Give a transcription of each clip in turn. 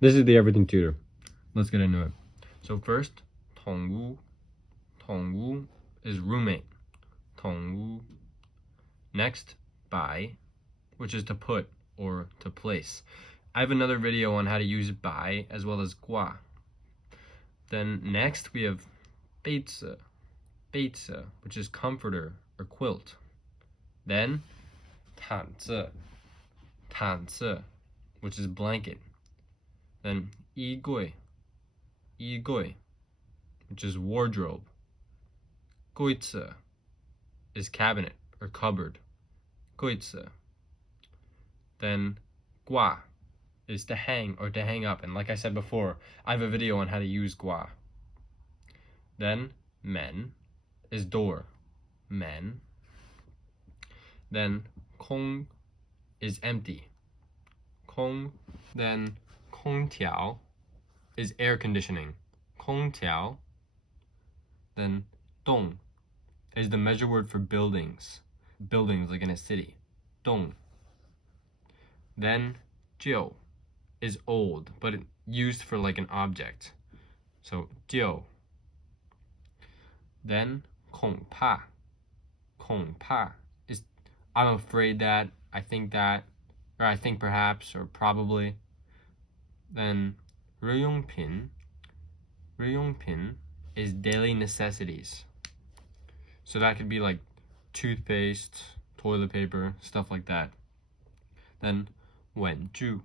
This is the everything tutor. Let's get into it. So first, 同屋. 同屋 is roommate. 同屋. Next, 摆, which is to put or to place. I have another video on how to use 摆 as well as 挂. Then next we have 被子, 被子, which is comforter or quilt. Then 毯子, 毯子, which is blanket. Then 衣柜, 衣柜, which is wardrobe. 柜子 is cabinet or cupboard. 柜子. Then 挂 is to hang or to hang up, and like I said before, I have a video on how to use 挂. Then 门 is door. 门. Then 空 is empty. 空. Then 空调 is air conditioning. 空调. Then 栋 is the measure word for buildings. Buildings like in a city. 栋. Then 旧 is old, but used for like an object. So 旧. Then 恐怕. 恐怕 is I'm afraid that, I think that, or I think perhaps, or probably. Then 日用品. 日用品 is daily necessities. So that could be like toothpaste, toilet paper, stuff like that. Then 文具,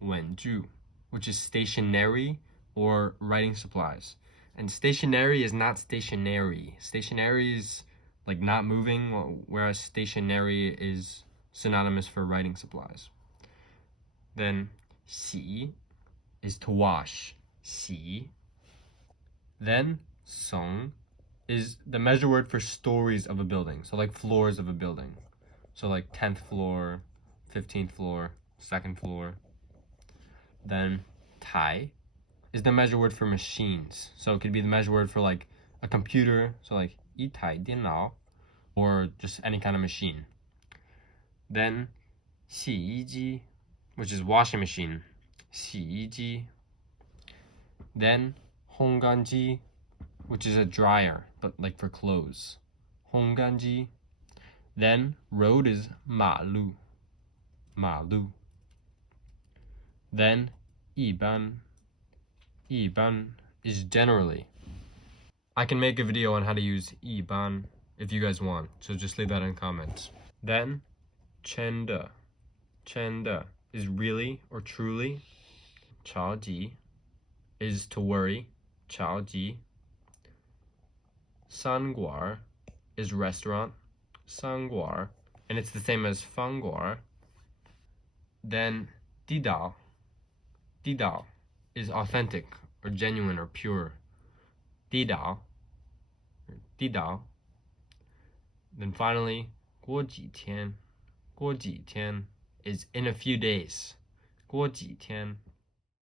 文具, which is stationery or writing supplies. And stationery is not stationary. Stationery is like not moving, whereas stationery is synonymous for writing supplies. Then 洗 is to wash. 洗. Then 层 is the measure word for stories of a building. So like floors of a building. So like 10th floor, 15th floor, 2nd floor. Then 台 is the measure word for machines. So it could be the measure word for like a computer. So like 一台电脑, or just any kind of machine. Then 洗衣机, which is washing machine. 洗衣机. Then 烘干机, which is a dryer, but like for clothes. 烘干机. Then road is 马路. 马路. Then 一般. 一般 is generally. I can make a video on how to use 一般 if you guys want, so just leave that in comments. Then 真的. 真的 is really or truly. 着急 is to worry. 着急. 餐馆 is restaurant. 餐馆, and it's the same as 饭馆. Then 地道. 地道 is authentic or genuine or pure. 地道. 地道. Then finally 过几天. 过几天 is in a few days. 过几天.